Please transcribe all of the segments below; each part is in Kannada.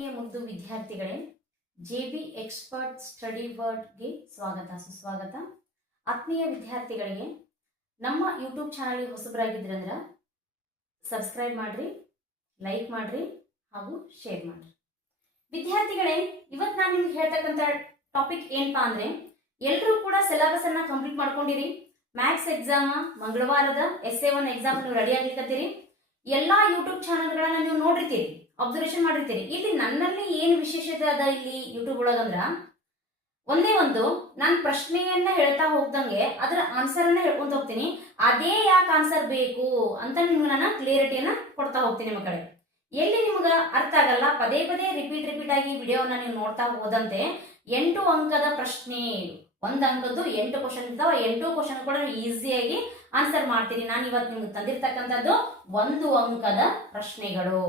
ಆತ್ಮೀಯ ಮುದ್ದು ವಿದ್ಯಾರ್ಥಿಗಳೇ ಜೆ ಬಿ ಎಕ್ಸ್ಪರ್ಟ್ ಸ್ಟಡಿ ವರ್ಡ್ಗೆ ಸ್ವಾಗತ, ಸುಸ್ವಾಗತ. ಆತ್ಮೀಯ ವಿದ್ಯಾರ್ಥಿಗಳಿಗೆ, ನಮ್ಮ ಯೂಟ್ಯೂಬ್ ಚಾನಲ್ಗೆ ಹೊಸಬರಾಗಿದ್ರಂದ್ರೆ ಸಬ್ಸ್ಕ್ರೈಬ್ ಮಾಡ್ರಿ ಲೈಕ್ ಮಾಡ್ರಿ ಹಾಗೂ ಶೇರ್ ಮಾಡ್ರಿ. ವಿದ್ಯಾರ್ಥಿಗಳೇ ಇವತ್ತು ನಾನು ನಿಮ್ಗೆ ಹೇಳ್ತಕ್ಕಂಥ ಟಾಪಿಕ್ ಏನಪ್ಪಾ ಅಂದ್ರೆ ಎಲ್ಲರೂ ಕೂಡ ಸಿಲೆಬಸ್ ಅನ್ನ ಕಂಪ್ಲೀಟ್ ಮಾಡ್ಕೊಂಡಿರಿ. ಮ್ಯಾಥ್ಸ್ ಎಕ್ಸಾಮ್ ಮಂಗಳವಾರದ ಎಸ್ ಎ ಒನ್ ಎಕ್ಸಾಮ್ ನೀವು ರೆಡಿ ಆಗ್ಲಿಕ್ಕತ್ತೀರಿ ಎಲ್ಲಾ ಯೂಟ್ಯೂಬ್ ಚಾನಲ್ಗಳನ್ನ ನೀವು ನೋಡಿರ್ತೀರಿ. ಅಬ್ಸರ್ವೇಷನ್ ಮಾಡಿರ್ತೀರಿ ಇಲ್ಲಿ ನನ್ನಲ್ಲಿ ಏನು ವಿಶೇಷತೆ ಅದ ಇಲ್ಲಿ ಯೂಟ್ಯೂಬ್ ಒಳಗಂದ್ರ? ಒಂದೇ ಒಂದು, ನಾನು ಪ್ರಶ್ನೆಯನ್ನ ಹೇಳ್ತಾ ಹೋಗ್ದಂಗೆ ಅದರ ಆನ್ಸರ್ ಅನ್ನ ಹೇಳ್ಕೊಂತ ಹೋಗ್ತೀನಿ. ಅದೇ ಯಾಕೆ ಆನ್ಸರ್ ಬೇಕು ಅಂತ ನಿಮ್ಗೆ ನಾನು ಕ್ಲಿಯರಿಟಿಯನ್ನ ಕೊಡ್ತಾ ಹೋಗ್ತೀನಿ ಕಡೆ ಎಲ್ಲಿ ನಿಮ್ಗೆ ಅರ್ಥ ಆಗಲ್ಲ, ಪದೇ ಪದೇ ರಿಪೀಟ್ ರಿಪೀಟ್ ಆಗಿ ವಿಡಿಯೋನ ನೀವು ನೋಡ್ತಾ ಹೋದಂತೆ ಎಂಟು ಅಂಕದ ಪ್ರಶ್ನೆ ಒಂದ್ ಅಂಕದ್ದು ಎಂಟು ಕ್ವಶನ್ ಇರ್ತಾವ, ಎಂಟು ಕ್ವಶನ್ ಕೂಡ ಈಸಿಯಾಗಿ ಆನ್ಸರ್ ಮಾಡ್ತೀನಿ. ನಾನು ಇವತ್ತು ನಿಮ್ಗೆ ತಂದಿರ್ತಕ್ಕಂಥದ್ದು ಒಂದು ಅಂಕದ ಪ್ರಶ್ನೆಗಳು.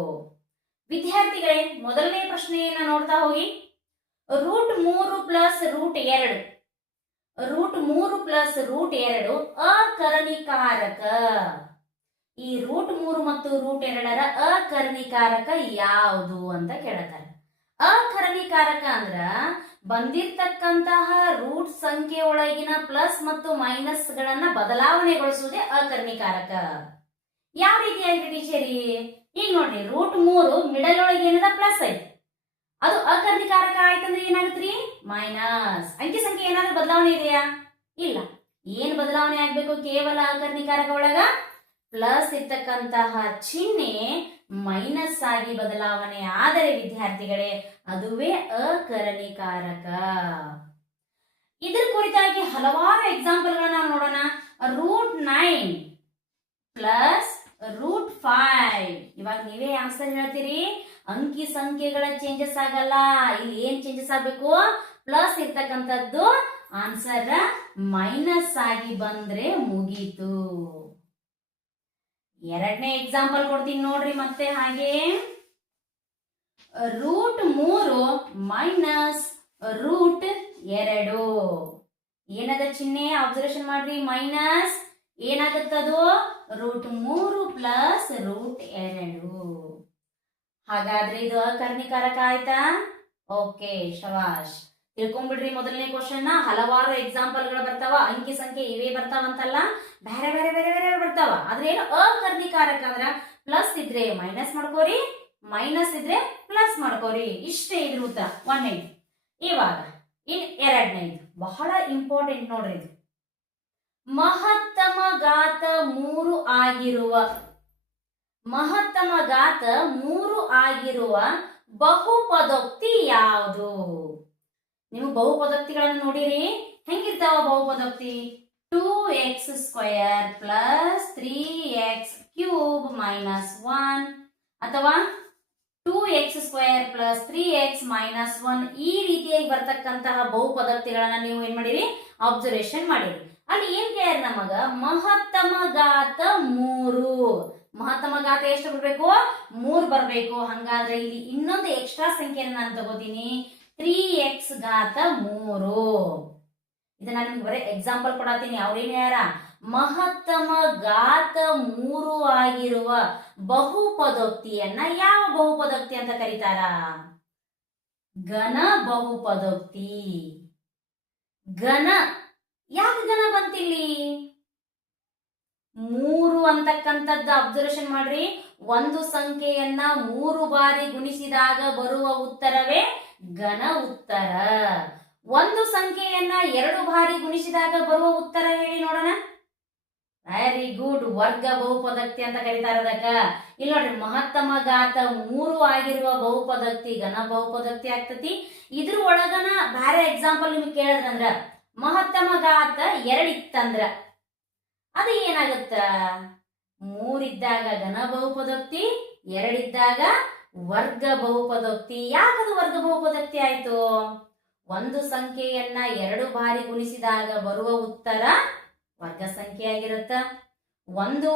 ವಿದ್ಯಾರ್ಥಿಗಳೇ, ಮೊದಲನೇ ಪ್ರಶ್ನೆಯನ್ನ ನೋಡ್ತಾ ಹೋಗಿ. ರೂಟ್ ಮೂರು ಪ್ಲಸ್ ರೂಟ್ ಎರಡು. ರೂಟ್ ಮೂರು ಪ್ಲಸ್ ರೂಟ್ ಎರಡು ಅಕರ್ಣಿಕಾರಕ. ಈ ರೂಟ್ ಮೂರು ಮತ್ತು ರೂಟ್ ಎರಡರ ಅಕರ್ಣಿಕಾರಕ ಯಾವುದು ಅಂತ ಕೇಳತಾರೆ. ಅಕರ್ಣಿಕಾರಕ ಅಂದ್ರ ಬಂದಿರ್ತಕ್ಕಂತಹ ರೂಟ್ ಸಂಖ್ಯೆ ಒಳಗಿನ ಪ್ಲಸ್ ಮತ್ತು ಮೈನಸ್ ಗಳನ್ನ ಬದಲಾವಣೆಗೊಳಿಸುವುದೇ ಅಕರ್ಣಿಕಾರಕ. ಯಾವ ರೀತಿಯಾಗಿ ಟೀಚರಿ? ಈಗ ನೋಡ್ರಿ ರೂಟ್ ಮೂರು ಮಿಡಲ್ ಒಳಗೆ ಏನದ? ಪ್ಲಸ್ ಐತಿ. ಅದು ಅಕರ್ಣಿಕಾರಕ ಆಯ್ತಂದ್ರೆ ಏನಾಗತ್ರಿ? ಮೈನಸ್ ಅಂಕಿ ಸಂಖ್ಯೆ ಏನಾದ್ರೂ ಬದಲಾವಣೆ ಇದೆಯಾ? ಇಲ್ಲ. ಏನ್ ಬದಲಾವಣೆ ಆಗ್ಬೇಕು? ಕೇವಲ ಅಕರ್ಣಿಕಾರಕ ಒಳಗ? ಪ್ಲಸ್ ಇರ್ತಕ್ಕಂತಹ ಚಿಹ್ನೆ ಮೈನಸ್ ಆಗಿ ಬದಲಾವಣೆ ಆದರೆ ವಿದ್ಯಾರ್ಥಿಗಳೇ, ಅದುವೇ ಅಕರಣಿಕಾರಕ. ಇದ್ರ ಕುರಿತಾಗಿ ಹಲವಾರು ಎಕ್ಸಾಂಪಲ್ಗಳನ್ನ ನೋಡೋಣ. Root nine plus root five. ಇವಾಗ ನೀವೇ ಆನ್ಸರ್ ಹೇಳ್ತೀರಿ. ಅಂಕಿ ಸಂಖ್ಯೆಗಳ ಚೇಂಜಸ್ ಆಗಲ್ಲ. ಇಲ್ಲಿ ಏನ್ ಚೇಂಜಸ್ ಆಗ್ಬೇಕು? ಪ್ಲಸ್ ಇರ್ತಕ್ಕಂಥದ್ದು ಆನ್ಸರ್ ಮೈನಸ್ ಆಗಿ ಬಂದ್ರೆ ಮುಗೀತು. ಎರಡನೇ ಎಕ್ಸಾಂಪಲ್ ಕೊಡ್ತೀನಿ ನೋಡ್ರಿ ಮತ್ತೆ ಹಾಗೆ. ರೂಟ್ ಮೂರು ಮೈನಸ್ ರೂಟ್ ಎರಡು. ಏನದ ಚಿಹ್ನೆ? ಅಬ್ಸರ್ವೇಷನ್ ಮಾಡ್ರಿ. ಮೈನಸ್ ಏನಾಗುತ್ತದು? ರೂಟ್ ಮೂರು ಪ್ಲಸ್ ರೂಟ್ ಎರಡು. ಹಾಗಾದ್ರೆ ಇದು ಅಕರ್ಣಿಕಾರಕ ಆಯ್ತಾ? ಓಕೆ ಶವಾಶ್ ತಿಳ್ಕೊಂಡ್ಬಿಡ್ರಿ ಮೊದಲನೇ ಕ್ವಶನ್ ಹಲವಾರು ಎಕ್ಸಾಂಪಲ್ಗಳು ಬರ್ತಾವ. ಅಂಕಿ ಸಂಖ್ಯೆ ಇವೇ ಬರ್ತಾವಂತಲ್ಲ. ಬೇರೆ ಬೇರೆ ಬೇರೆ ಬೇರೆ ಬರ್ತಾವ. ಆದ್ರೆ ಏನು ಅಕರ್ಣಿಕಾರಕ ಅಂದ್ರ ಪ್ಲಸ್ ಇದ್ರೆ ಮೈನಸ್ ಮಾಡ್ಕೋರಿ ಮೈನಸ್ ಇದ್ರೆ ಪ್ಲಸ್ ಮಾಡ್ಕೋರಿ. ಇಷ್ಟೇ ಇದ್ರ ಉತ್ತ ಒನ್ ಇವಾಗ, ಇನ್ ಎರಡನೇದು ಬಹಳ ಇಂಪಾರ್ಟೆಂಟ್ ನೋಡ್ರಿ ಇದು. ಮಹತ್ತಮ ಘಾತ ಮೂರು ಆಗಿರುವ, ಮಹತ್ತಮ ಘಾತ ಮೂರು ಆಗಿರುವ ಬಹುಪದೋಕ್ತಿ ಯಾವುದು? ನೀವು ಬಹುಪದೋಕ್ತಿಗಳನ್ನು ನೋಡಿರಿ, ಹೆಂಗಿರ್ತಾವ ಬಹುಪದೋಕ್ತಿ? Two x square plus three x cube minus one ಅಥವಾ two x square plus three x minus one ಈ ರೀತಿಯಾಗಿ ಬರ್ತಕ್ಕಂತಹ ಬಹುಪದೋಕ್ತಿಗಳನ್ನ ನೀವು ಏನ್ ಮಾಡಿರಿ ಅಬ್ಸರ್ವೇಷನ್ ಮಾಡಿರಿ. ಅಲ್ಲಿ ಏನ್ ಕೇಳ್ಯಾರ ನಮಗ? ಮಹತ್ತಮ ಗಾತ ಮೂರು. ಮಹತ್ತಮ ಗಾತ ಎಷ್ಟು ಬರ್ಬೇಕು? ಮೂರ್ ಬರ್ಬೇಕು. ಹಂಗಾದ್ರೆ ಇಲ್ಲಿ ಇನ್ನೊಂದು ಎಕ್ಸ್ಟ್ರಾ ಸಂಖ್ಯೆನ ನಾನು ತಗೋತೀನಿ. ತ್ರೀ ಎಕ್ಸ್ ಘಾತ ಮೂರು. ಇದನ್ನ ನಿಮ್ಗೆ ಬರೀ ಎಕ್ಸಾಂಪಲ್ ಕೊಡತೀನಿ. ಅವ್ರೇನ್ ಯಾರ ಮಹತ್ತಮ ಘಾತ ಮೂರು ಆಗಿರುವ ಬಹುಪದೋಕ್ತಿಯನ್ನ ಯಾವ ಬಹುಪದೋಕ್ತಿ ಅಂತ ಕರೀತಾರ? ಘನ ಬಹುಪದೋಕ್ತಿ. ಘನ ಯಾಕೆ ಗಣ ಬಂತಿಲ್ಲಿ? ಮೂರು ಅಂತಕ್ಕಂಥದ್ದ ಅಬ್ಸರ್ವೇಷನ್ ಮಾಡ್ರಿ. ಒಂದು ಸಂಖ್ಯೆಯನ್ನ ಮೂರು ಬಾರಿ ಗುಣಿಸಿದಾಗ ಬರುವ ಉತ್ತರವೇ ಘನ ಉತ್ತರ. ಒಂದು ಸಂಖ್ಯೆಯನ್ನ ಎರಡು ಬಾರಿ ಗುಣಿಸಿದಾಗ ಬರುವ ಉತ್ತರ ಹೇಳಿ ನೋಡೋಣ. ವೆರಿ ಗುಡ್ ವರ್ಗ ಬಹುಪದಕ್ತಿ ಅಂತ ಕರೀತಾರ ಅದಕ್ಕ. ಇಲ್ಲಿ ನೋಡ್ರಿ, ಮಹತ್ತಮ ಘಾತ ಮೂರು ಆಗಿರುವ ಬಹುಪದಕ್ತಿ ಘನ ಬಹುಪದಕ್ತಿ ಆಗ್ತತಿ. ಇದ್ರ ಒಳಗನ ಬೇರೆ ಎಕ್ಸಾಂಪಲ್ ನಿಮ್ಗೆ ಕೇಳಿದ್ರಂದ್ರ ಮಹತ್ತಮ ಘಾತ ಎರಡಿತ್ತಂದ್ರ. ಅದು ಏನಾಗುತ್ತ? ಮೂರಿದ್ದಾಗ ಘನ ಬಹುಪದೋಕ್ತಿ ಎರಡಿದ್ದಾಗ ವರ್ಗ ಬಹುಪದೋಕ್ತಿ ಯಾಕದು ವರ್ಗ ಬಹುಪದೋಕ್ತಿ ಆಯ್ತು? ಒಂದು ಸಂಖ್ಯೆಯನ್ನ ಎರಡು ಬಾರಿ ಗುಣಿಸಿದಾಗ ಬರುವ ಉತ್ತರ ವರ್ಗ ಸಂಖ್ಯೆ ಆಗಿರುತ್ತ ಒಂದು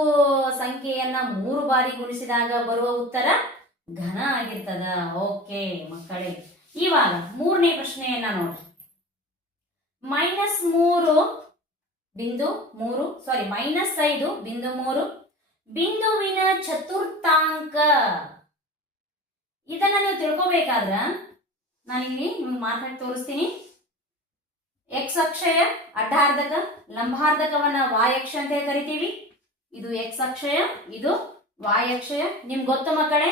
ಸಂಖ್ಯೆಯನ್ನ ಮೂರು ಬಾರಿ ಗುಣಿಸಿದಾಗ ಬರುವ ಉತ್ತರ ಘನ ಆಗಿರ್ತದ. ಓಕೆ ಮಕ್ಕಳೇ, ಇವಾಗ ಮೂರನೇ ಪ್ರಶ್ನೆಯನ್ನ ನೋಡಿ ಮೈನಸ್ ಮೂರು ಬಿಂದು ಮೂರು ಸಾರಿ ಮೈನಸ್ ಐದು ಬಿಂದು ಮೂರು, ಬಿಂದುವಿನ ಚತುರ್ಥಾಂಕ. ಇದನ್ನ ನೀವು ತಿಳ್ಕೊಬೇಕಾದ್ರ ನಾನಿಲ್ಲಿ ನಿಮ್ಗೆ ಮಾತಾಡಿ ತೋರಿಸ್ತೀನಿ. ಎಕ್ಸ್ ಅಕ್ಷಯ ಅಡ್ಡಾರ್ಧಕ ಲಂಬಾರ್ಧಕವನ್ನ ವಾಯಕ್ಷ ಅಂತ ಕರಿತೀವಿ. ಇದು ಎಕ್ಸ್ ಅಕ್ಷಯ, ಇದು ವಾಯಕ್ಷಯ ನಿಮ್ಗೆ ಗೊತ್ತು ಮಕ್ಕಳೇ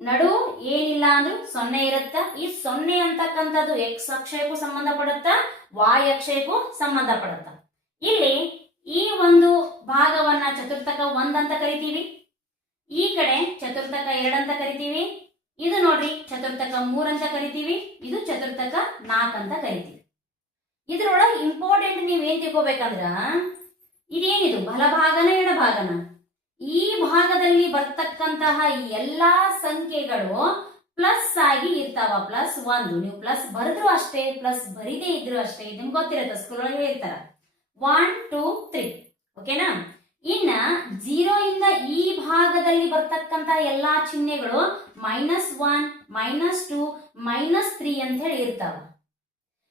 ನಡು ಏನಿಲ್ಲ ಅಂದ್ರೆ ಸೊನ್ನೆ ಇರುತ್ತ? ಈ ಸೊನ್ನೆ ಅಂತಕ್ಕಂಥದ್ದು ಎಕ್ಸ್ ಅಕ್ಷಯಕ್ಕೂ ಸಂಬಂಧಪಡುತ್ತ? ವಾಯ್ ಅಕ್ಷಯಕ್ಕೂ ಸಂಬಂಧಪಡುತ್ತ? ಇಲ್ಲಿ ಈ ಒಂದು ಭಾಗವನ್ನ ಚತುರ್ಥಕ ಒಂದ್ ಅಂತ ಕರಿತೀವಿ. ಈ ಕಡೆ ಚತುರ್ಥಕ ಎರಡಂತ ಕರಿತೀವಿ. ಇದು ನೋಡ್ರಿ, ಚತುರ್ಥಕ ಮೂರ್ ಅಂತ ಕರಿತೀವಿ. ಇದು ಚತುರ್ಥಕ ನಾಲ್ಕ ಅಂತ ಕರಿತೀವಿ. ಇದ್ರೊಳಗೆ ಇಂಪಾರ್ಟೆಂಟ್ ನೀವ್ ಏನ್ ತಿಳ್ಕೊಬೇಕಂದ್ರ, ಇದೇನಿದು ಬಲಭಾಗನ ಎಡಭಾಗನ? ಈ ಭಾಗದಲ್ಲಿ ಬರ್ತಕ್ಕಂತಹ ಎಲ್ಲಾ ಸಂಖ್ಯೆಗಳು ಪ್ಲಸ್ ಆಗಿ ಇರ್ತಾವ ಪ್ಲಸ್ ಒಂದು. ನೀವು ಪ್ಲಸ್ ಬರೆದ್ರು ಅಷ್ಟೇ ಪ್ಲಸ್ ಬರೀದೇ ಇದ್ರು ಅಷ್ಟೇ, ನಿಮ್ಗೆ ಗೊತ್ತಿರುತ್ತೆ ಸ್ಕೂಲ್ ಒಳಗೆ ಹೇಳ್ತಾರ. ಒನ್ ಟೂ ತ್ರೀ ಓಕೆನಾ ಇನ್ನ ಜೀರೋ ಇಂದ ಈ ಭಾಗದಲ್ಲಿ ಬರ್ತಕ್ಕಂತ ಎಲ್ಲಾ ಚಿಹ್ನೆಗಳು minus one minus two minus three ಅಂತ ಹೇಳಿ ಇರ್ತಾವ.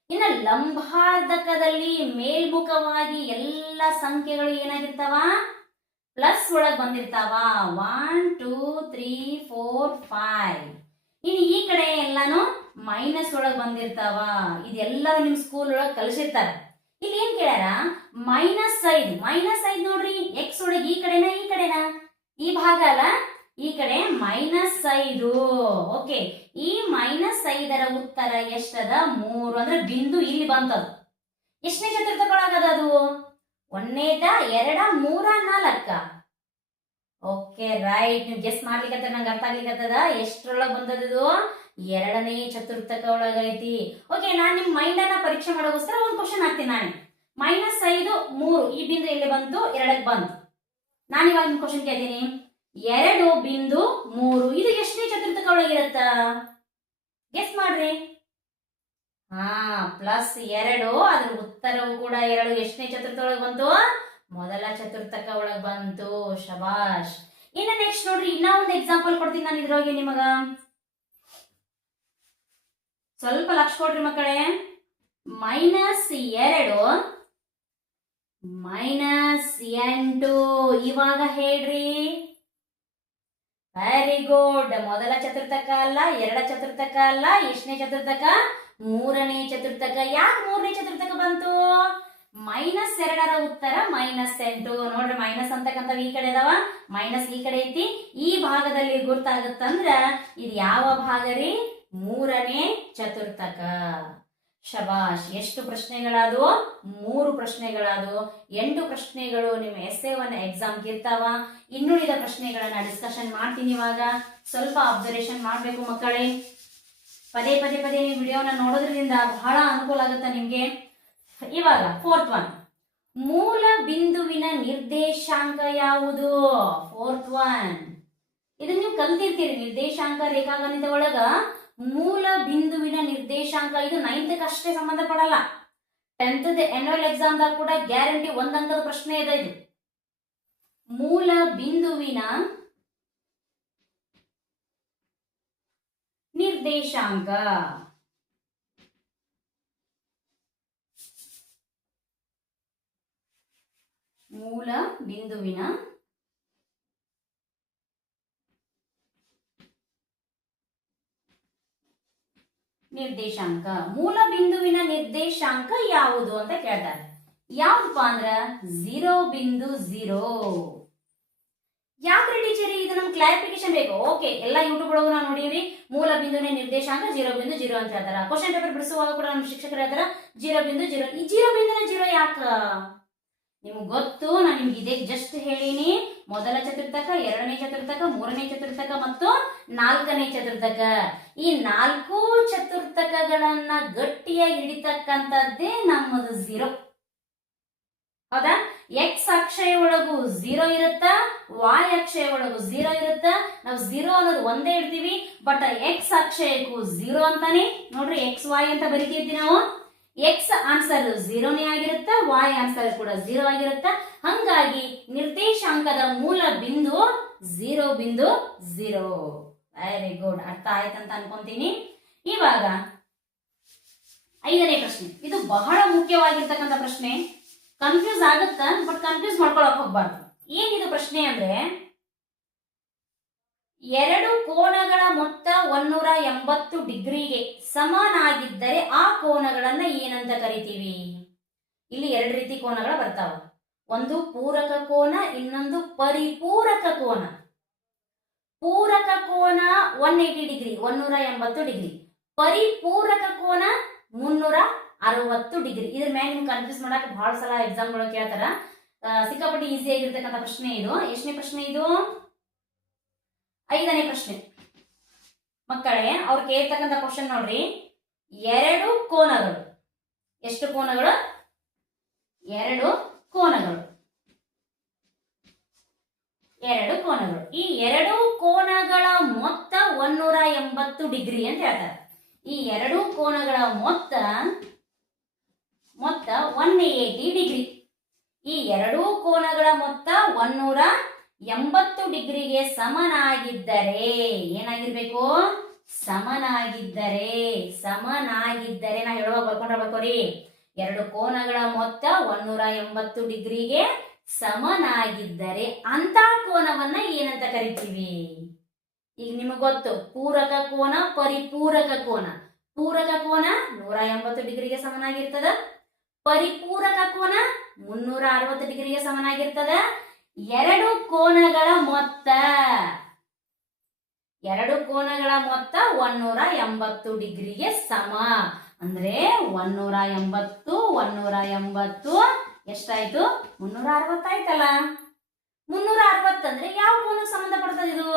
ಇನ್ನ ಲಂಬಾರ್ಧಕದಲ್ಲಿ ಮೇಲ್ಮುಖವಾಗಿ ಎಲ್ಲ ಸಂಖ್ಯೆಗಳು ಏನಾಗಿರ್ತಾವ? ಪ್ಲಸ್ ಒಳಗೆ ಬಂದಿರ್ತಾವ. One two three four five ಇನ್ನು ಈ ಕಡೆ ಎಲ್ಲಾನು ಮೈನಸ್ ಒಳಗೆ ಬಂದಿರ್ತಾವ. ಇದೆಲ್ಲ ನಿಮ್ ಸ್ಕೂಲ್ ಒಳಗೆ ಕಲಿಸಿರ್ತಾರ. ಇಲ್ಲಿ ಏನ್ ಕೇಳ್ಯಾರ? ಮೈನಸ್ ಐದು. ಮೈನಸ್ ಐದು ನೋಡ್ರಿ. ಎಕ್ಸ್ ಒಳಗೆ ಈ ಕಡೆನಾ ಈ ಕಡೆನಾ? ಈ ಭಾಗ ಅಲ್ಲ? ಈ ಕಡೆ ಮೈನಸ್ ಐದು. ಓಕೆ ಈ ಮೈನಸ್ ಐದರ ಉತ್ತರ ಎಷ್ಟದ? ಮೂರು. ಅಂದ್ರೆ ಬಿಂದು ಇಲ್ಲಿ ಬಂತದ. ಎಷ್ಟನೇ ಚತುರ್ಥಕೊಳಗದ ಅದು ಒಂದನೇದ ಎರಡ, ಮೂರ, ನಾಲ್ಕ. ಓಕೆ ರೈಟ್ ನೀವು ಗೆಸ್ ಮಾಡ್ಲಿಕ್ಕೆ ನಂಗೆ ಅರ್ಥ ಆಗ್ಲಿಕ್ಕತ್ತದ? ಎಷ್ಟ್ರೊಳಗ ಬಂದದ್ದು ಎರಡನೇ ಚತುರ್ಥಕ ಒಳಗೈತಿ. ಓಕೆ ನಾನ್ ನಿಮ್ ಮೈಂಡ್ ಅನ್ನ ಪರೀಕ್ಷೆ ಮಾಡೋಸ್ಕರ ಒಂದು ಕ್ವಶನ್ ಹಾಕ್ತೀನಿ ನಾನು. ಮೈನಸ್ ಐದು, ಮೂರು. ಈ ಬಿಂದು ಎಲ್ಲಿ ಬಂತು? ಎರಡಕ್ಕೆ ಬಂತು. ನಾನು ಇವಾಗ ನಿಮ್ ಕ್ವಶನ್ ಕೇಳ್ತೀನಿ. ಎರಡು ಬಿಂದು ಮೂರು. ಇದು ಎಷ್ಟನೇ ಚತುರ್ಥಕ ಒಳಗಿರತ್ತ? ಗೆಸ್ ಮಾಡ್ರಿ. ಹಾ ಪ್ಲಸ್ ಎರಡು, ಅದ್ರ ಉತ್ತರವು ಕೂಡ ಎರಡು. ಎಷ್ಟನೇ ಚತುರ್ಥ ಒಳಗೆ ಬಂತು? ಮೊದಲ ಚತುರ್ಥಕ ಒಳಗ್ ಬಂತು. ಶಬಾಷ್. ಇನ್ನ ನೆಕ್ಸ್ಟ್ ನೋಡ್ರಿ, ಇನ್ನ ಒಂದು ಎಕ್ಸಾಂಪಲ್ ಕೊಡ್ತೀನಿ ನಾನು ಇದ್ರೊಳಗೆ ನಿಮಗ. ಸ್ವಲ್ಪ ಲಕ್ಷ ಕೊಡ್ರಿ ಮಕ್ಕಳೇ. ಮೈನಸ್ ಎರಡು ಮೈನಸ್ ಎಂಟು. ಇವಾಗ ಹೇಳ್ರಿ. ವೆರಿ ಗುಡ್ ಮೊದಲ ಚತುರ್ಥಕ ಅಲ್ಲ, ಎರಡ ಚತುರ್ಥಕ ಅಲ್ಲ, ಎಷ್ಟನೇ ಚತುರ್ಥಕ? ಮೂರನೇ ಚತುರ್ಥಕ, ಯಾಕೆ ಮೂರನೇ ಚತುರ್ಥಕ ಬಂತು? ಮೈನಸ್ ಎರಡರ ಉತ್ತರ, ಮೈನಸ್ ಎಂಟು. ನೋಡ್ರಿ, ಮೈನಸ್ ಅಂತಕ್ಕಂಥ ಈ ಕಡೆ ಅದಾವ, ಮೈನಸ್ ಈ ಕಡೆ ಐತಿ. ಈ ಭಾಗದಲ್ಲಿ ಗುರ್ತಾಗತ್ತಂದ್ರ ಇದು ಯಾವ ಭಾಗ ರೀ? ಮೂರನೇ ಚತುರ್ಥಕ. ಶಬಾಷ್, ಎಷ್ಟು ಪ್ರಶ್ನೆಗಳಾದವು? ಮೂರು ಪ್ರಶ್ನೆಗಳಾದವು. ಎಂಟು ಪ್ರಶ್ನೆಗಳು ನಿಮ್ಮ ಎಸ್ ಎ ಒನ್ ಎಕ್ಸಾಮ್ಗೆ ಇರ್ತಾವ. ಇನ್ನುಳಿದ ಪ್ರಶ್ನೆಗಳನ್ನ ಡಿಸ್ಕಷನ್ ಮಾಡ್ತೀನಿ ಇವಾಗ. ಸ್ವಲ್ಪ ಅಬ್ಸರ್ವೇಷನ್ ಮಾಡಬೇಕು ಮಕ್ಕಳೇ. ಪದೇ ಪದೇ ಪದೇ ನೀವು ವಿಡಿಯೋನ ನೋಡೋದ್ರಿಂದ ಬಹಳ ಅನುಕೂಲ ಆಗುತ್ತೆ ನಿಮ್ಗೆ. ಇವಾಗ ಫೋರ್ತ್ ಒನ್ ಮೂಲ ಬಿಂದುವಿನ ನಿರ್ದೇಶಾಂಕ ಯಾವುದು? ಫೋರ್ತ್ ಒನ್ ಇದನ್ನ ನೀವು ಕಲ್ತಿರ್ತೀರಿ, ನಿರ್ದೇಶಾಂಕ, ರೇಖಾಗಣಿತ ಒಳಗ ಮೂಲ ಬಿಂದುವಿನ ನಿರ್ದೇಶಾಂಕ. ಇದು ನೈನ್ತ್ ಅಷ್ಟೇ ಸಂಬಂಧ ಪಡಲ್ಲ ಟೆಂತ್ ಎನ್ಯುವಲ್ ಎಕ್ಸಾಮ್ ದಾಗ ಕೂಡ ಗ್ಯಾರಂಟಿ ಒಂದಂಕದ ಪ್ರಶ್ನೆ ಇದೆ ಇದು. ಮೂಲ ಬಿಂದುವಿನ ನಿರ್ದೇಶಾಂಕ ಮೂಲ ಬಿಂದುವಿನ ನಿರ್ದೇಶಾಂಕ. ಮೂಲ ಬಿಂದುವಿನ ನಿರ್ದೇಶಾಂಕ ಯಾವುದು ಅಂತ ಕೇಳ್ತಾರೆ. ಯಾವ್ದಪ್ಪ ಅಂದ್ರ? ಝೀರೋ ಬಿಂದು ಝೀರೋ. ಯಾಕ್ರಿ ಟೀಚರ್, ಇದು ನಮ್ಗೆ ಕ್ಲಾರಿಫಿಕೇಶನ್ ಬೇಕು. ಓಕೆ ಎಲ್ಲ ಯೂಟ್ಯೂಬ್ ಒಳಗೂ ನಾವು ನೋಡಿವ್ರಿ ಮೂಲ ಬಿಂದುನೇ ನಿರ್ದೇಶಾಂಕ ಜೀರೋ ಬಿಂದು ಜೀರೋ ಅಂತ ಹೇಳ್ತಾರ. ಕ್ವಶನ್ ಪೇಪರ್ ಬಿಡಿಸುವಾಗ ಕೂಡ ನಮ್ಮ ಶಿಕ್ಷಕರು ಹೇಳ್ತಾರ, ಜೀರೋ ಬಿಂದು ಜೀರೋ. ಈ ಜೀರೋ ಬಿಂದುನ ಜೀರೋ ಯಾಕ? ನಿಮ್ಗೆ ಗೊತ್ತು, ನಾನು ನಿಮ್ಗೆ ಇದೇ ಜಸ್ಟ್ ಹೇಳಿನಿ. ಮೊದಲ ಚತುರ್ಥಕ, ಎರಡನೇ ಚತುರ್ಥಕ, ಮೂರನೇ ಚತುರ್ಥಕ ಮತ್ತು ನಾಲ್ಕನೇ ಚತುರ್ಥಕ. ಈ ನಾಲ್ಕು ಚತುರ್ಥಕಗಳನ್ನ ಗಟ್ಟಿಯಾಗಿ ಹಿಡಿತಕ್ಕಂಥದ್ದೇ ನಮ್ಮದು ಝೀರೋ ಹೌದಾ? ಎಕ್ಸ್ ಅಕ್ಷಯ ಒಳಗೂ ಝೀರೋ ಇರುತ್ತ? ವಾಯ್ ಅಕ್ಷಯ ಒಳಗೂ ಝೀರೋ ಇರುತ್ತೆ. ನಾವು ಝೀರೋ ಅನ್ನೋದು ಒಂದೇ ಇಡ್ತೀವಿ. ಬಟ್ ಎಕ್ಸ್ ಅಕ್ಷಯಕ್ಕೂ ಝೀರೋ ಅಂತಾನೆ. ನೋಡ್ರಿ ಎಕ್ಸ್ ವಾಯ್ ಅಂತ ಬರಿತಿದ್ವಿ ನಾವು. ಎಕ್ಸ್ ಆನ್ಸರ್ ಝೀರೋನೇ ಆಗಿರುತ್ತೆ. ವಾಯ್ ಆನ್ಸರ್ ಕೂಡ ಝೀರೋ ಆಗಿರುತ್ತೆ. ಹಂಗಾಗಿ ನಿರ್ದೇಶಾಂಕದ ಮೂಲ ಬಿಂದು ಝೀರೋ ಬಿಂದು ಝೀರೋ ವೆರಿ ಗುಡ್ ಅರ್ಥ ಆಯ್ತಂತ ಅನ್ಕೊಂತೀನಿ. ಇವಾಗ ಐದನೇ ಪ್ರಶ್ನೆ. ಇದು ಬಹಳ ಮುಖ್ಯವಾಗಿರ್ತಕ್ಕಂಥ ಪ್ರಶ್ನೆ. ಕನ್ಫ್ಯೂಸ್ ಆಗುತ್ತೆ? ಬಟ್ ಕನ್ಫ್ಯೂಸ್ ಮಾಡ್ಕೊಳಕ್ ಹೋಗ್ಬಾರ್ದು. ಏನಿದು ಪ್ರಶ್ನೆ ಅಂದ್ರೆ, ಎರಡು ಕೋನಗಳ ಮೊತ್ತ ಒಂದೂರ ಎಂಬತ್ತು ಡಿಗ್ರಿಗೆ ಸಮನಾಗಿದ್ದರೆ ಆ ಕೋನಗಳನ್ನ ಏನಂತ ಕರಿತೀವಿ? ಇಲ್ಲಿ ಎರಡು ರೀತಿ ಕೋನಗಳು ಬರ್ತಾವ. ಒಂದು ಪೂರಕ ಕೋನ, ಇನ್ನೊಂದು ಪರಿಪೂರಕ ಕೋನ. ಪೂರಕ ಕೋನ ಒನ್ ಏಟಿ ಡಿಗ್ರಿ ಒನ್ನೂರ ಎಂಬತ್ತು ಡಿಗ್ರಿ. ಪರಿಪೂರಕ ಕೋನ ಮುನ್ನೂರ ಅರವತ್ತು ಡಿಗ್ರಿ. ಇದ್ರ ಮೇಲೆ ನಿಮ್ಗೆ ಕನ್ಫ್ಯೂಸ್ ಮಾಡಕ್ ಬಹಳ ಸಲ ಎಕ್ಸಾಮ್ಗಳು ಕೇಳ್ತಾರ. ಸಿಕ್ಕಾಪಟ್ಟೆ ಈಸಿ ಆಗಿರ್ತಕ್ಕಂಥ ಪ್ರಶ್ನೆ ಇದು. ಎಷ್ಟನೇ ಪ್ರಶ್ನೆ ಇದು? ಐದನೇ ಪ್ರಶ್ನೆ. ಮಕ್ಕಳೇ, ಅವ್ರು ಕೇಳ್ತಕ್ಕಂಥ ಕ್ವಶನ್ ನೋಡ್ರಿ. ಎರಡು ಕೋನಗಳು. ಎಷ್ಟು ಕೋನಗಳು? ಎರಡು ಕೋನಗಳು. ಎರಡು ಕೋನಗಳು. ಈ ಎರಡು ಕೋನಗಳ ಮೊತ್ತ ಒಂದೂರ ಎಂಬತ್ತು ಡಿಗ್ರಿ ಅಂತ ಹೇಳ್ತಾರೆ. ಈ ಎರಡು ಕೋನಗಳ ಮೊತ್ತ ಮೊತ್ತ ಒನ್ ಏಟಿ ಡಿಗ್ರಿ. ಈ ಎರಡೂ ಕೋನಗಳ ಮೊತ್ತ ಒನ್ನೂರ ಎಂಬತ್ತು ಡಿಗ್ರಿಗೆ ಸಮನಾಗಿದ್ದರೆ ಏನಾಗಿರ್ಬೇಕು? ಸಮನಾಗಿದ್ದರೆ ಸಮನಾಗಿದ್ದರೆ. ನಾ ಹೇಳುವಾಗ ಬರ್ಕೊಂಡಿರ್ಬೇಕು ರೀ. ಎರಡು ಕೋನಗಳ ಮೊತ್ತ ಒನ್ನೂರ ಎಂಬತ್ತು ಡಿಗ್ರಿಗೆ ಸಮನಾಗಿದ್ದರೆ ಅಂತ ಕೋನವನ್ನ ಏನಂತ ಕರಿತೀವಿ? ಈಗ ನಿಮಗೆ ಗೊತ್ತು, ಪೂರಕ ಕೋನ, ಪರಿಪೂರಕ ಕೋನ. ಪೂರಕ ಕೋನ ನೂರ ಎಂಬತ್ತು ಡಿಗ್ರಿಗೆ ಸಮನಾಗಿರ್ತದ. ಪರಿಪೂರಕ ಕೋನ ಮುನ್ನೂರ ಅರವತ್ತು ಡಿಗ್ರಿಗೆ ಸಮನಾಗಿರ್ತದ. ಎರಡು ಕೋನಗಳ ಮೊತ್ತ. ಎರಡು ಕೋನಗಳ ಮೊತ್ತ ಒನ್ನೂರ ಎಂಬತ್ತು ಡಿಗ್ರಿಗೆ ಸಮ. ಅಂದ್ರೆ ಒನ್ನೂರ ಎಂಬತ್ತು ಒನ್ನೂರ ಎಂಬತ್ತು ಎಷ್ಟಾಯ್ತು? ಮುನ್ನೂರ ಅರವತ್ತಾಯ್ತಲ್ಲ ಮುನ್ನೂರ ಅರವತ್ತಂದ್ರೆ ಯಾವ ಕೋನಕ್ಕೆ ಸಂಬಂಧಪಡ್ತದೆ ಇದು?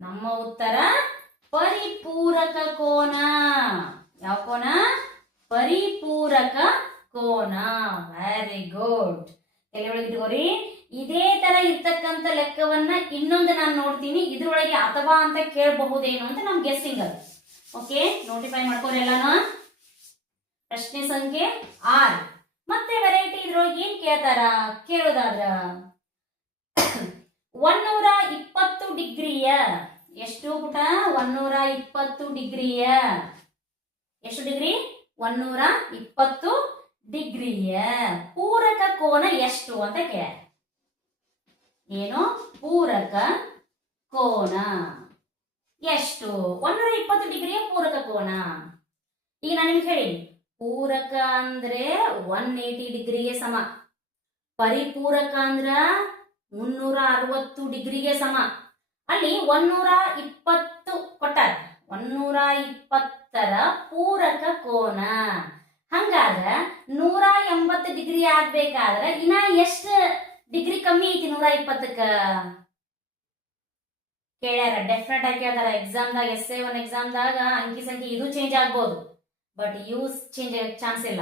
ನಮ್ಮ ಉತ್ತರ ಪರಿಪೂರಕ ಕೋನ ಯಾವ ಕೋನ? ಪರಿಪೂರಕ ಕೋನ? ವೆರಿ ಗುಡ್ ಕೆಲವೊಳಗೆ ಇಟ್ಕೋರಿ? ಇದೇ ತರ ಇರ್ತಕ್ಕಂಥ ಲೆಕ್ಕವನ್ನ ಇನ್ನೊಂದು ನಾನು ನೋಡ್ತೀನಿ. ಇದ್ರೊಳಗೆ ಅಥವಾ ಅಂತ ಕೇಳಬಹುದೇನು ಅಂತ ನಮ್ ಗೆಸ್ಸಿಂಗ್ ಅದು. ಓಕೆ ನೋಟಿಫೈ ಮಾಡ್ಕೋರಿ ಪ್ರಶ್ನೆ ಸಂಖ್ಯೆ ಆರ್. ಮತ್ತೆ ವೆರೈಟಿ ಇದ್ರೊಳಗೆ ಏನ್ ಕೇಳ್ತಾರ? ಕೇಳೋದಾದ್ರ. ಒನ್ನೂರ ಇಪ್ಪತ್ತು ಡಿಗ್ರಿಯ. ಎಷ್ಟು ಪುಟ? ಒನ್ನೂರ ಇಪ್ಪತ್ತು ಡಿಗ್ರಿಯ. ಎಷ್ಟು ಡಿಗ್ರಿ? ಒನ್ನೂರ ಇಪ್ಪತ್ತು ಡಿಗ್ರಿಯ ಪೂರಕ ಕೋನ ಎಷ್ಟು ಅಂತ ಕೇಳ. ಏನು? ಪೂರಕ ಕೋನ. ಎಷ್ಟು? ಒನ್ನೂರ ಇಪ್ಪತ್ತು ಡಿಗ್ರಿಯ ಪೂರಕ ಕೋನ. ಈಗ ನಾನು ನಿಮ್ಗೆ ಹೇಳಿ ಪೂರಕ ಅಂದ್ರೆ ಒನ್ ಏಟಿ ಡಿಗ್ರಿಗೆ ಸಮ. ಪರಿಪೂರಕ ಅಂದ್ರ ಮುನ್ನೂರ ಅರವತ್ತು ಡಿಗ್ರಿಗೆ ಸಮ. ಅಲ್ಲಿ ಒನ್ನೂರ ಇಪ್ಪತ್ತು ಕೊಟ್ಟಾರ. ಒನ್ನೂರ ಇಪ್ಪತ್ತರ ಪೂರಕ ಕೋನ. ಹಂಗಾದ್ರ ನೂರ ಎಂಬತ್ತು ಡಿಗ್ರಿ ಆಗ್ಬೇಕಾದ್ರ ಇನ್ನ ಎಷ್ಟು ಡಿಗ್ರಿ ಕಮ್ಮಿ ಐತಿ ನೂರ ಇಪ್ಪತ್ತಕ್ಕ? ಕೇಳ್ಯಾರ ಡೆಫಿನೆಟ್ ಆಗಿ ಕೇಳ್ತಾರ ಎಕ್ಸಾಮ್ದಾಗ ಎಸ್ ಎ ಒನ್ ಎಕ್ಸಾಮ್ದಾಗ ಅಂಕಿ ಸಂಖ್ಯೆ ಇದು ಚೇಂಜ್ ಆಗ್ಬೋದು. ಬಟ್ ಯೂಸ್ ಚೇಂಜ್ ಚಾನ್ಸ್ ಇಲ್ಲ.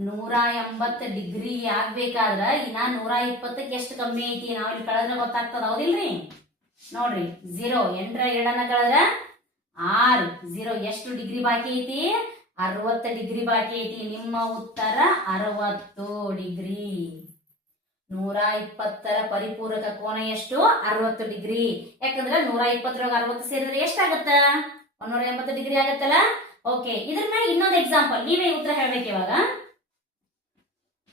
ನೂರ ಎಂಬತ್ತು ಡಿಗ್ರಿ ಆಗ್ಬೇಕಾದ್ರ ಇನ್ನ ನೂರ ಇಪ್ಪತ್ತಕ್ಕೆ ಎಷ್ಟು ಕಮ್ಮಿ ಐತಿ ನಾವು ಇಲ್ಲಿ ಕಳೆದ್ರೆ ಗೊತ್ತಾಗ್ತದ ಹೌದಿಲ್ರಿ? ನೋಡ್ರಿ ಝೀರೋ ಎಂಟರ ಎರಡನ್ನ ಕಳೆದ್ರ ಆರು. ಝೀರೋ ಎಷ್ಟು ಡಿಗ್ರಿ ಬಾಕಿ ಐತಿ? ಅರವತ್ತು ಡಿಗ್ರಿ ಬಾಕಿ ಐತಿ. ನಿಮ್ಮ ಉತ್ತರ ಅರವತ್ತು ಡಿಗ್ರಿ. ನೂರ ಇಪ್ಪತ್ತರ ಪರಿಪೂರಕ ಕೋನ ಎಷ್ಟು? ಅರವತ್ತು ಡಿಗ್ರಿ. ಯಾಕಂದ್ರೆ ನೂರ ಇಪ್ಪತ್ತರೊಳಗೆ ಅರವತ್ತು ಸೇರಿದ್ರೆ ಎಷ್ಟಾಗತ್ತ? ಒಂದೂರ ಎಂಬತ್ತು ಡಿಗ್ರಿ ಆಗತ್ತಲ್ಲ? ಓಕೆ ಮೇಲೆ ಇನ್ನೊಂದು ಎಕ್ಸಾಂಪಲ್ ನೀವೇ ಉತ್ತರ ಹೇಳ್ಬೇಕು ಇವಾಗ.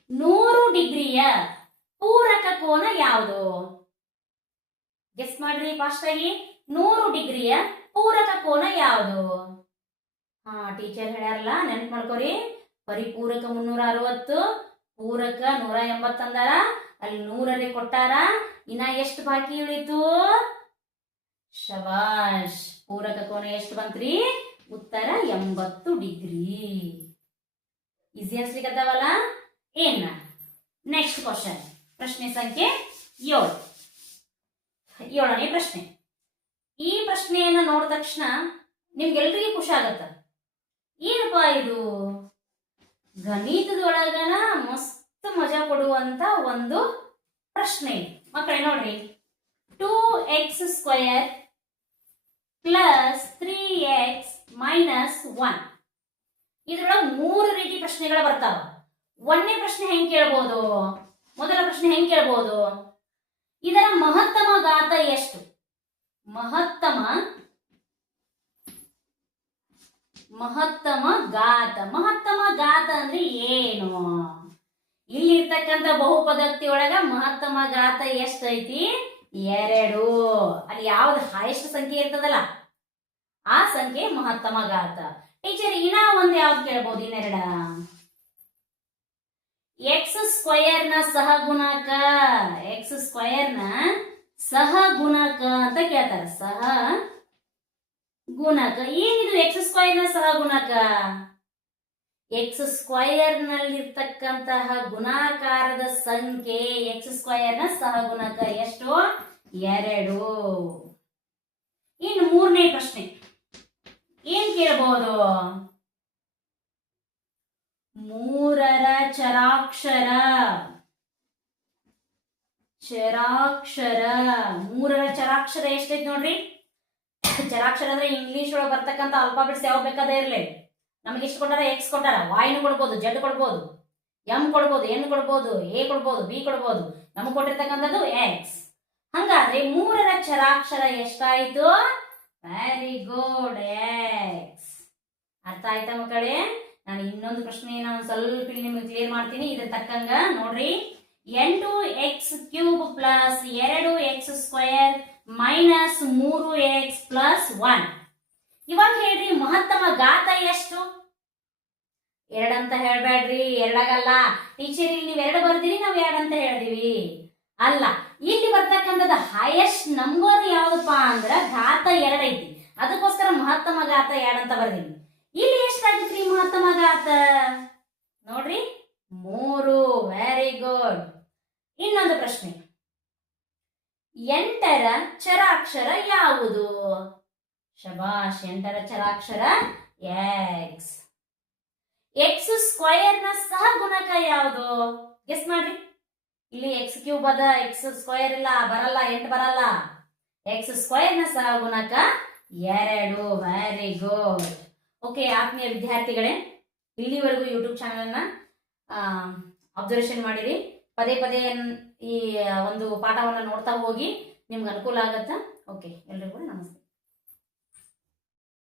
ನೂರು ಡಿಗ್ರಿಯ ಪೂರಕ ಕೋನ ಯಾವುದು? ಗೆಸ್ ಮಾಡ್ರಿ ಫಾಸ್ಟ್ ಆಗಿ. ನೂರು ಡಿಗ್ರಿಯ ಪೂರಕ ಕೋನ ಯಾವುದು? ಟೀಚರ್ ಹೇಳ್ಯಾರಲ್ಲ, ನೆನ್ಪು ಮಾಡ್ಕೋರಿ. ಪರಿಪೂರಕ ಮುನ್ನೂರ ಅರವತ್ತು ಪೂರಕ ನೂರ ಎಂಬತ್ತಂದಾರ ಅಲ್ಲಿ ನೂರನೇ ಕೊಟ್ಟಾರ. ಇನ್ನ ಎಷ್ಟು ಬಾಕಿ ಉಳಿತು? ಶಬಾಷ್. ಪೂರಕ ಕೋನ ಎಷ್ಟು ಬಂತ್ರಿ? ಉತ್ತರ ಎಂಬತ್ತು ಡಿಗ್ರಿ. ಈಸಿ ಅನ್ಸ್ಲಿಕ್ಕತ್ತಾವಲ್ಲ ಏನ? ನೆಕ್ಸ್ಟ್ ಕ್ವಶನ್ ಪ್ರಶ್ನೆ ಸಂಖ್ಯೆ ಏಳು. ಏಳನೇ ಪ್ರಶ್ನೆ. ಈ ಪ್ರಶ್ನೆಯನ್ನ ನೋಡಿದ ತಕ್ಷಣ ನಿಮ್ಗೆಲ್ರಿಗೂ ಖುಷಿ ಆಗತ್ತ. ಏನಪ್ಪಾ ಇದು? ಗಣಿತದೊಳಗನ ಮಸ್ತ್ ಮಜಾ ಕೊಡುವಂತ ಒಂದು ಪ್ರಶ್ನೆ ಮಕ್ಕಳೇ, ನೋಡ್ರಿ. Two x square plus three x minus one ಇದ್ರೊಳಗೆ ಮೂರು ರೀತಿ ಪ್ರಶ್ನೆಗಳು ಬರ್ತಾವ. ಒಂದನೇ ಪ್ರಶ್ನೆ ಹೆಂಗ್ ಕೇಳ್ಬೋದು? ಮೊದಲ ಪ್ರಶ್ನೆ ಹೆಂಗ್ ಕೇಳ್ಬೋದು? ಇದರ ಮಹತ್ತಮ ಗಾತ ಎಷ್ಟು? ಮಹತ್ತಮ ಮಹತ್ತಮ ಗಾತ ಮಹತ್ತಮ ಗಾತ ಅಂದ್ರೆ ಏನು? ಇಲ್ಲಿರ್ತಕ್ಕಂಥ ಬಹುಪದಕ್ತಿ ಒಳಗ ಮಹತ್ತಮ ಗಾತ ಎಷ್ಟೈತಿ? ಎರಡು. ಅಲ್ಲಿ ಯಾವ್ದು ಹೈಯೆಸ್ಟ್ ಸಂಖ್ಯೆ ಇರ್ತದಲ್ಲ, ಆ ಸಂಖ್ಯೆ ಮಹತ್ತಮ ಘಾತ. ಟೀಚರ್ ಇನ್ನ ಒಂದ್ ಯಾವ್ದು ಕೇಳ್ಬೋದು? ಇನ್ನೆರಡ. ಎಕ್ಸ್ ಸ್ಕ್ವಯರ್ನ ಸಹಗುಣಕ ಎಕ್ಸ್ ಸ್ಕ್ವಯರ್ನ ಸಹಗುಣಕ ಅಂತ ಕೇಳ್ತಾರೆ. ಸಹ ಗುಣಕ. ಏನಿದು ಎಕ್ಸ್ನ ಸಹಗುಣಕ ಎಕ್ಸ್ ಸ್ಕ್ವೈರ್ ನಲ್ಲಿರ್ತಕ್ಕಂತಹ ಗುಣಾಕಾರದ ಸಂಖ್ಯೆ ಎಕ್ಸ್ ಸ್ಕ್ವೈರ್ನ ಸಹಗುಣಕ ಎಷ್ಟು? ಎರಡು. ಇನ್ನು ಮೂರನೇ ಪ್ರಶ್ನೆ. ಏನ್ ಕೇಳಬಹುದು ಮೂರರ ಚರಾಕ್ಷರ. ಚರಾಕ್ಷರ. ಮೂರರ ಚರಾಕ್ಷರ ಎಷ್ಟೈತ್ ನೋಡ್ರಿ? ಚರಾಕ್ಷರ ಅಂದ್ರೆ ಇಂಗ್ಲಿಷ್ ಒಳಗೆ ಬರ್ತಕ್ಕಂಥ ಅಲ್ಫಾಬೆಟ್ಸ್ ಯಾವ ಬೇಕಾದೇ ಇರಲಿ. ನಮಗೆ ಎಷ್ಟು ಕೊಟ್ಟಾರ ಎಕ್ಸ್ ಕೊಟ್ಟಾರ. ವಾಯ್ನು ಕೊಡ್ಬೋದು ಜಡ್ ಕೊಡ್ಬೋದು ಎಂ ಕೊಡ್ಬೋದು ಎನ್ ಕೊಡ್ಬೋದು ಎ ಕೊಡ್ಬೋದು ಬಿ ಕೊಡ್ಬೋದು. ನಮಗೆ ಕೊಟ್ಟಿರ್ತಕ್ಕಂಥದ್ದು ಎಕ್ಸ್ ಹಂಗಾದ್ರೆ ಮೂರರ ಚರಾಕ್ಷರ ಎಷ್ಟಾಯ್ತು? ವೆರಿ ಗುಡ್ ಎಕ್ಸ್ ಅರ್ಥ ಆಯ್ತಾ ಮಕ್ಕಳೇ? ನಾನು ಇನ್ನೊಂದು ಪ್ರಶ್ನೆ ಒಂದು ಸ್ವಲ್ಪ ನಿಮಗೆ ಕ್ಲಿಯರ್ ಮಾಡ್ತೀನಿ. ಇದ್ರ ತಕ್ಕಂಗ ನೋಡ್ರಿ. ಎಂಟು ಎಕ್ಸ್ ಕ್ಯೂಬ್ ಪ್ಲಸ್ ಎರಡು ಎಕ್ಸ್ ಸ್ಕ್ವೇರ್ ಮೈನಸ್ ಮೂರು ಎಕ್ಸ್ ಪ್ಲಸ್ ಒನ್ ಇವಾಗ ಹೇಳ್ರಿ ಮಹತ್ತಮ ಗಾತ ಎಷ್ಟು? ಎರಡಂತ ಹೇಳ್ಬೇಡ್ರಿ, ಎರಡಾಗಲ್ಲ. ಟೀಚರ್, ಇಲ್ಲಿ ನೀವು ಎರಡು ಬರ್ತೀರಿ ನಾವು ಎರಡಂತ ಹೇಳ್ತೀವಿ ಅಲ್ಲ, ಇಲ್ಲಿ ಬರ್ತಕ್ಕಂಥದ್ದು ಹೈಯೆಸ್ಟ್ ನಂಬರ್ ಯಾವ್ದಪ್ಪ ಅಂದ್ರ ಘಾತ ಎರಡೈತಿ ಅದಕ್ಕೋಸ್ಕರ ಮಹತ್ತಮ ಘಾತ ಎರಡಂತ ಬರ್ದೀನಿ. ಇಲ್ಲಿ ಎಷ್ಟಾಗುತ್ತೆ ಮಹತ್ತಮ ಘಾತ? ನೋಡ್ರಿ, ಮೂರು. ವೆರಿ ಗುಡ್ ಇನ್ನೊಂದು ಪ್ರಶ್ನೆ. ಎಂಟರ ಚರಾಕ್ಷರ ಯಾವುದು? ಶಬಾಷ್ ಎಂಟರ ಚರಾಕ್ಷರ ಎಕ್ಸ್ ಎಕ್ಸ್ ಸ್ಕ್ವಯರ್ನ ಸಹ ಗುಣಕ ಯಾವುದು? ಎಸ್ ಮಾಡ್ರಿ. ಇಲ್ಲಿ ಎಕ್ಸ್ ಕ್ಯೂಬ್ ಅದ ಎಕ್ಸ್ ಸ್ಕ್ವಯರ್ ಇಲ್ಲ, ಬರಲ್ಲ ಎಂಟು ಬರಲ್ಲ. ಎಕ್ಸ್ ಸ್ಕ್ವಯರ್ನ ಸಹ ಗುಣಕ ಎರಡು. ವೆರಿ ಗುಡ್ ಓಕೆ ಆತ್ಮೀಯ ವಿದ್ಯಾರ್ಥಿಗಳೇ, ಇಲ್ಲಿವರೆಗೂ ಯೂಟ್ಯೂಬ್ ಚಾನಲ್ನ ಅಬ್ಸರ್ವೇಷನ್ ಮಾಡಿರಿ. ಪದೇ ಪದೇ ಈ ಒಂದು ಪಾಠವನ್ನು ನೋಡ್ತಾ ಹೋಗಿ ನಿಮ್ಗೆ ಅನುಕೂಲ ಆಗತ್ತಾ? ಓಕೆ ಎಲ್ರಿಗೂ ನಮಸ್ತೆ